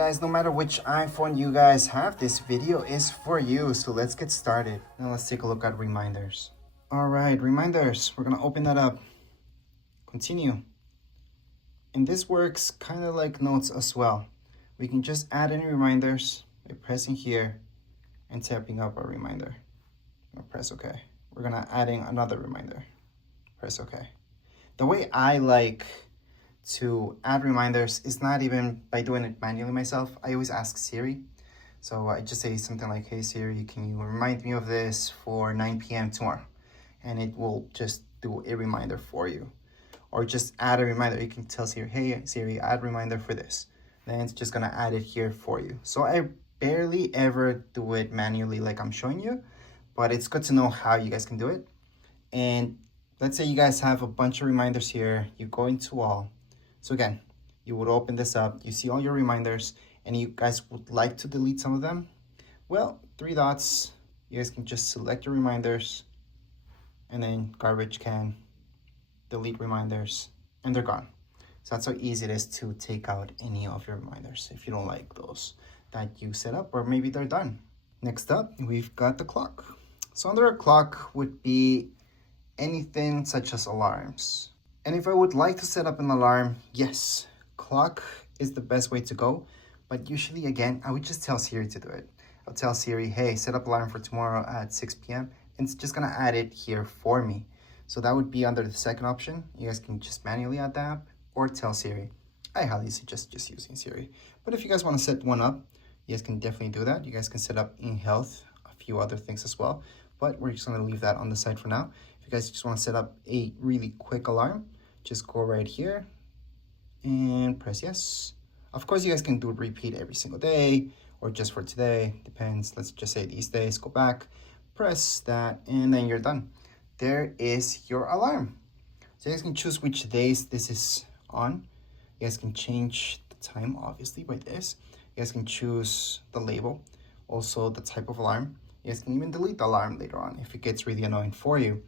guys, no matter which iPhone you guys have, this video is for you. So let's get started. Now let's take a look at reminders. All right, reminders. We're gonna open that up. Continue. And this works kind of like notes as well. We can just add any reminders by pressing here and tapping up a reminder. I'll press OK. We're gonna adding another reminder. Press OK. The way I like to add reminders is not even by doing it manually myself. I always ask Siri. So I just say something like, hey Siri, can you remind me of this for 9 p.m. tomorrow? And it will just do a reminder for you. Or just add a reminder. You can tell Siri, hey Siri, add reminder for this. Then it's just gonna add it here for you. So I barely ever do it manually like I'm showing you, but it's good to know how you guys can do it. And let's say you guys have a bunch of reminders here. You go into all. So again, you would open this up, you see all your reminders, and you guys would like to delete some of them. Well, 3 dots, you guys can just select your reminders, and then garbage can, delete reminders, and they're gone. So that's how easy it is to take out any of your reminders if you don't like those that you set up, or maybe they're done. Next up, we've got the clock. So under a clock would be anything such as alarms. And if I would like to set up an alarm, yes, clock is the best way to go. But usually, again, I would just tell Siri to do it. I'll tell Siri, hey, set up alarm for tomorrow at 6 p.m. And it's just gonna add it here for me. So that would be under the second option. You guys can just manually add that or tell Siri. I highly suggest just using Siri. But if you guys wanna set one up, you guys can definitely do that. You guys can set up in health, a few other things as well. But we're just gonna leave that on the side for now. If you guys just wanna set up a really quick alarm, just go right here and press yes. Of course, you guys can do repeat every single day or just for today, depends. Let's just say these days, go back, press that, and then you're done. There is your alarm. So you guys can choose which days this is on. You guys can change the time, obviously, by this. You guys can choose the label, also the type of alarm. You guys can even delete the alarm later on if it gets really annoying for you.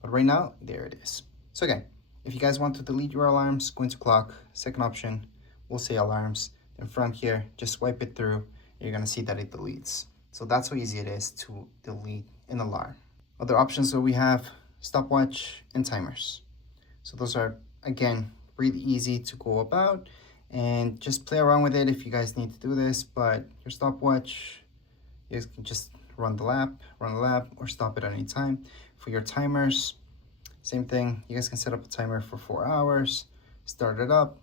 But right now, there it is. So again, if you guys want to delete your alarms, go into clock, second option, we'll say alarms. Then from here, just swipe it through, and you're gonna see that it deletes. So that's how easy it is to delete an alarm. Other options that we have, stopwatch and timers. So those are, again, really easy to go about and just play around with it if you guys need to do this. But your stopwatch, you guys can just run the lap, or stop it at any time. For your timers, same thing, you guys can set up a timer for 4 hours, start it up,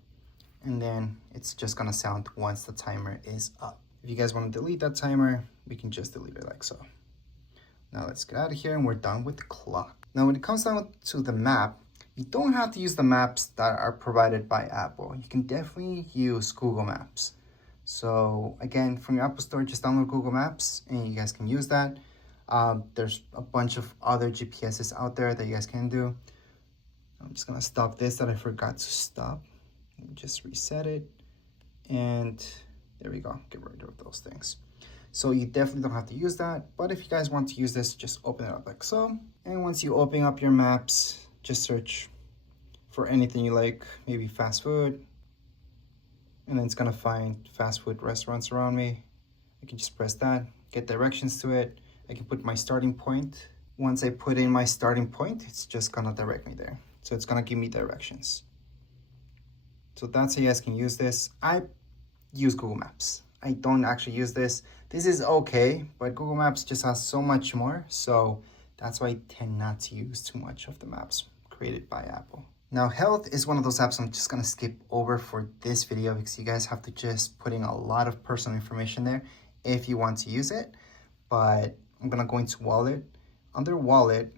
and then it's just gonna sound once the timer is up. If you guys wanna delete that timer, we can just delete it like so. Now let's get out of here and we're done with the clock. Now when it comes down to the map, you don't have to use the maps that are provided by Apple. You can definitely use Google Maps. So again, from your Apple Store, just download Google Maps and you guys can use that. There's a bunch of other GPSs out there that you guys can do. I'm just gonna stop this that I forgot to stop. Let me just reset it. And there we go, get rid of those things. So you definitely don't have to use that. But if you guys want to use this, just open it up like so. And once you open up your maps, just search for anything you like, maybe fast food. And then it's gonna find fast food restaurants around me. I can just press that, get directions to it. I can put my starting point. Once I put in my starting point, it's just gonna direct me there. So it's gonna give me directions. So that's how you guys can use this. I use Google Maps. I don't actually use this. This is okay, but Google Maps just has so much more. So that's why I tend not to use too much of the maps created by Apple. Now, health is one of those apps I'm just gonna skip over for this video because you guys have to just put in a lot of personal information there if you want to use it. But I'm gonna go into wallet. Under wallet,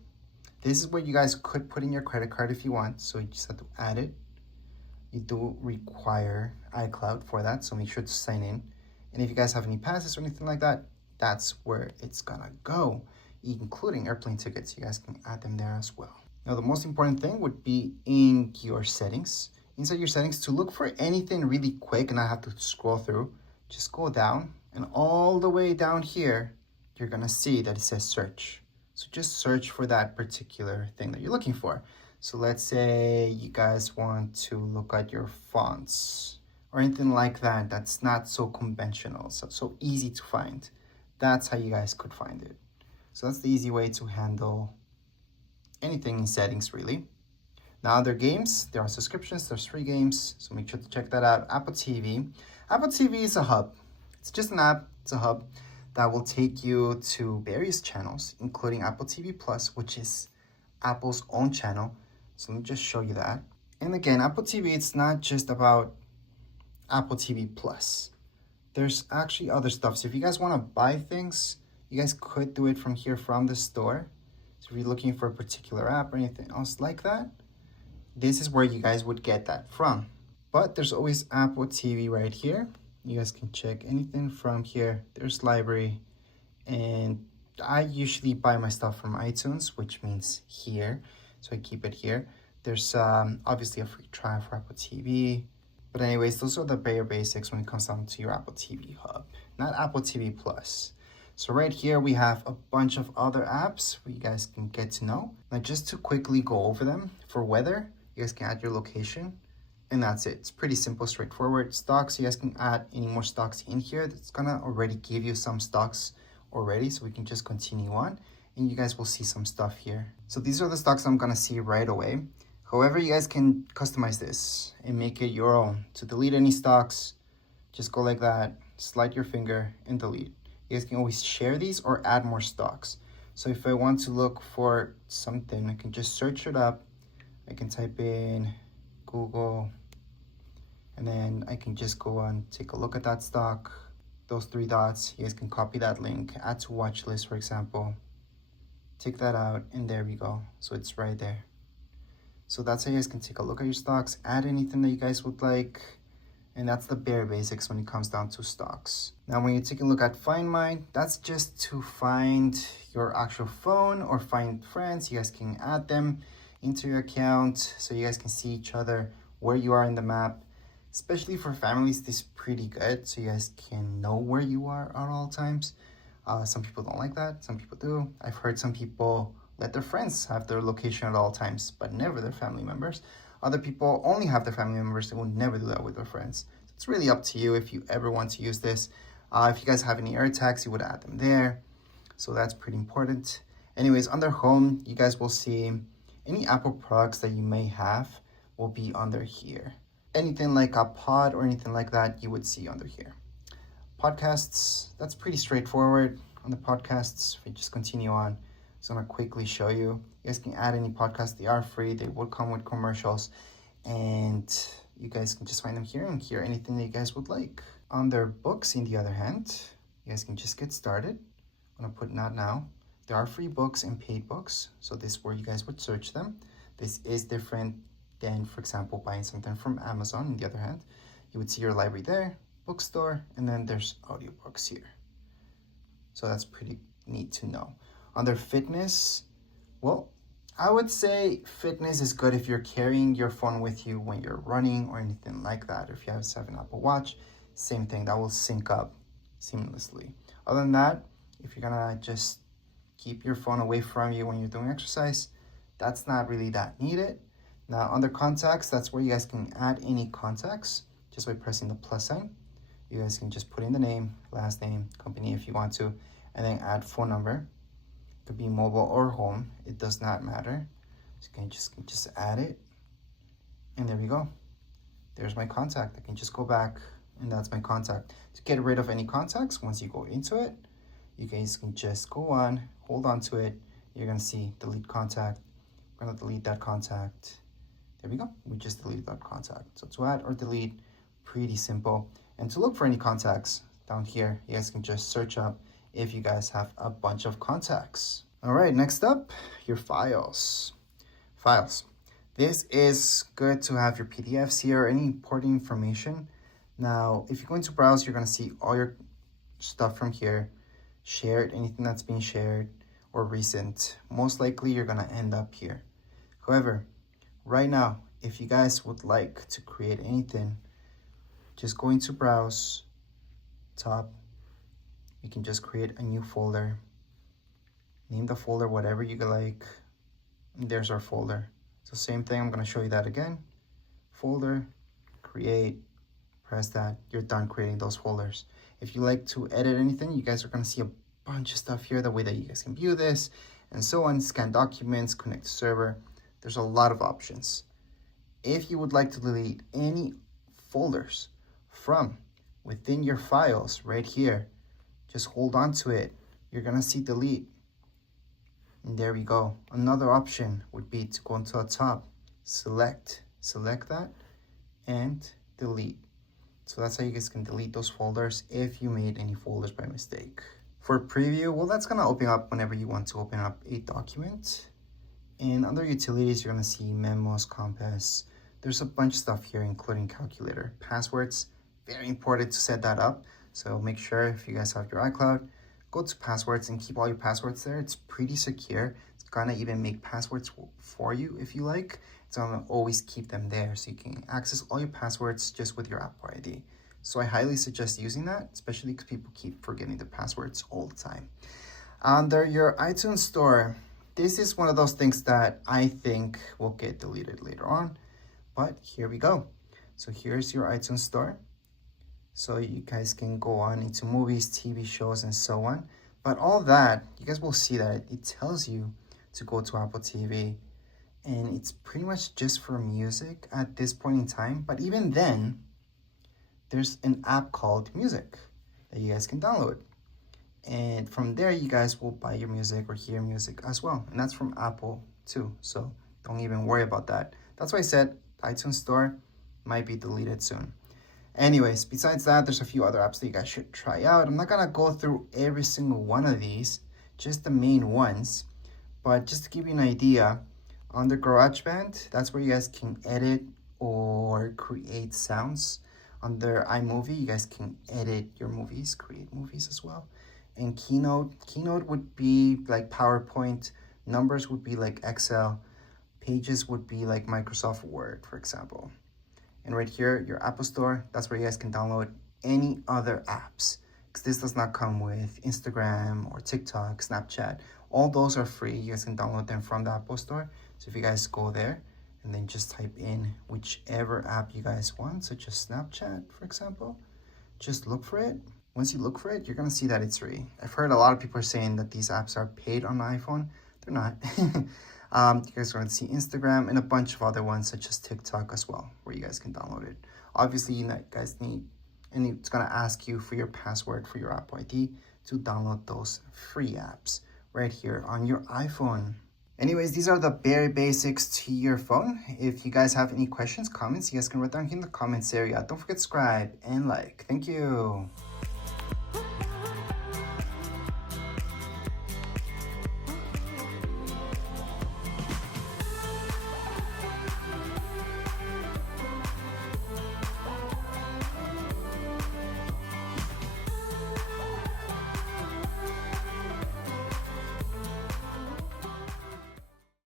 this is where you guys could put in your credit card if you want. So you just have to add it. You do require iCloud for that, so make sure to sign in. And if you guys have any passes or anything like that, that's where it's gonna go, including airplane tickets. You guys can add them there as well. Now, the most important thing would be in your settings. Inside your settings, to look for anything really quick and not have to scroll through, just go down, and all the way down here, you're gonna see that it says search. So just search for that particular thing that you're looking for. So let's say you guys want to look at your fonts or anything like that that's not so conventional, so easy to find. That's how you guys could find it. So that's the easy way to handle anything in settings, really. Now, other games, there are subscriptions, there's free games, so make sure to check that out. Apple TV. Apple TV is a hub. It's just an app, it's a hub that will take you to various channels, including Apple TV Plus, which is Apple's own channel. So let me just show you that. And again, Apple TV, it's not just about Apple TV Plus. There's actually other stuff. So if you guys want to buy things, you guys could do it from here, from the store. So if you're looking for a particular app or anything else like that, this is where you guys would get that from. But there's always Apple TV right here. You guys can check anything from here. There's library, and I usually buy my stuff from iTunes, which means here, so I keep it here. There's obviously a free trial for Apple TV, but anyways, those are the bare basics when it comes down to your Apple TV hub, not Apple TV Plus. So right here we have a bunch of other apps where you guys can get to know. Now just to quickly go over them, for weather, you guys can add your location, and that's it. It's pretty simple, straightforward. Stocks, you guys can add any more stocks in here. It's gonna already give you some stocks already, so we can just continue on, and you guys will see some stuff here. So these are the stocks I'm gonna see right away. However, you guys can customize this and make it your own. To delete any stocks, just go like that, slide your finger and delete. You guys can always share these or add more stocks. So if I want to look for something, I can just search it up. I can type in Google, and then I can just go and take a look at that stock. Those three dots, you guys can copy that link, add to watch list, for example. Take that out, and there we go. So it's right there. So that's how you guys can take a look at your stocks, add anything that you guys would like, and that's the bare basics when it comes down to stocks. Now, when you take a look at Find My, that's just to find your actual phone or find friends. You guys can add them into your account so you guys can see each other, where you are in the map. Especially for families, this is pretty good, so you guys can know where you are at all times. Some people don't like that, some people do. I've heard some people let their friends have their location at all times, but never their family members. Other people only have their family members, they will never do that with their friends. So it's really up to you if you ever want to use this. If you guys have any air tags, you would add them there. So that's pretty important. Anyways, under home, you guys will see any Apple products that you may have will be under here. Anything like a pod or anything like that, you would see under here. Podcasts, that's pretty straightforward. On the podcasts, if we just continue on, I'm gonna quickly show you. You guys can add any podcasts, they are free, they will come with commercials, and you guys can just find them here and hear anything that you guys would like. Under books, in the other hand, you guys can just get started. I'm gonna put not now. There are free books and paid books, so this is where you guys would search them. This is different than, for example, buying something from Amazon. On the other hand, you would see your library there, bookstore, and then there's audiobooks here. So that's pretty neat to know. Under fitness, well, I would say fitness is good if you're carrying your phone with you when you're running or anything like that. If you have an Apple Watch, same thing, that will sync up seamlessly. Other than that, if you're gonna just keep your phone away from you when you're doing exercise, that's not really that needed. Now, under contacts, that's where you guys can add any contacts just by pressing the plus sign. You guys can just put in the name, last name, company if you want to, and then add phone number. It could be mobile or home, it does not matter. So you can just add it, and there we go. There's my contact. I can just go back, and that's my contact. To get rid of any contacts, once you go into it, you guys can just go on, hold on to it. You're gonna see delete contact. We're gonna delete that contact. There we go, we just deleted that contact. So to add or delete, pretty simple. And to look for any contacts down here, you guys can just search up if you guys have a bunch of contacts. All right, next up, your files. Files. This is good to have your PDFs here, any important information. Now, if you're going to browse, you're gonna see all your stuff from here, shared, anything that's being shared, or recent. Most likely, you're gonna end up here. However, right now, if you guys would like to create anything, just go into browse, top, you can just create a new folder, name the folder whatever you like, and there's our folder. So same thing, I'm gonna show you that again. Folder, create, press that, you're done creating those folders. If you like to edit anything, you guys are gonna see a bunch of stuff here, the way that you guys can view this, and so on, scan documents, connect to server. There's a lot of options. If you would like to delete any folders from within your files right here, just hold on to it. You're gonna see delete. And there we go. Another option would be to go into the top, select that, and delete. So that's how you guys can delete those folders if you made any folders by mistake. For preview, well, that's gonna open up whenever you want to open up a document. And under utilities, you're gonna see memos, compass. There's a bunch of stuff here, including calculator. Passwords, very important to set that up. So make sure if you guys have your iCloud, go to passwords and keep all your passwords there. It's pretty secure. It's gonna even make passwords for you if you like. It's gonna always keep them there so you can access all your passwords just with your Apple ID. So I highly suggest using that, especially because people keep forgetting the passwords all the time. Under your iTunes store, this is one of those things that I think will get deleted later on, but here we go. So here's your iTunes store. So you guys can go on into movies, TV shows, and so on. But all that, you guys will see that it tells you to go to Apple TV. And it's pretty much just for music at this point in time. But even then, there's an app called Music that you guys can download. And from there, you guys will buy your music or hear music as well. And that's from Apple too. So don't even worry about that. That's why I said iTunes Store might be deleted soon. Anyways, besides that, there's a few other apps that you guys should try out. I'm not gonna go through every single one of these, just the main ones. But just to give you an idea, under GarageBand, that's where you guys can edit or create sounds. Under iMovie, you guys can edit your movies, create movies as well. And Keynote would be like PowerPoint, Numbers would be like Excel, Pages would be like Microsoft Word, for example. And right here, your Apple Store, that's where you guys can download any other apps. Because this does not come with Instagram or TikTok, Snapchat. All those are free. You guys can download them from the Apple Store. So if you guys go there and then just type in whichever app you guys want, such as Snapchat, for example, just look for it. Once you look for it, you're gonna see that it's free. I've heard a lot of people are saying that these apps are paid on the iPhone. They're not. You guys are going to see Instagram and a bunch of other ones such as TikTok as well, where you guys can download it. Obviously, you guys need, and it's going to ask you for your password for your Apple ID to download those free apps right here on your iPhone. Anyways, these are the very basics to your phone. If you guys have any questions, comments, you guys can write down here in the comments area. Don't forget to subscribe and like. Thank you.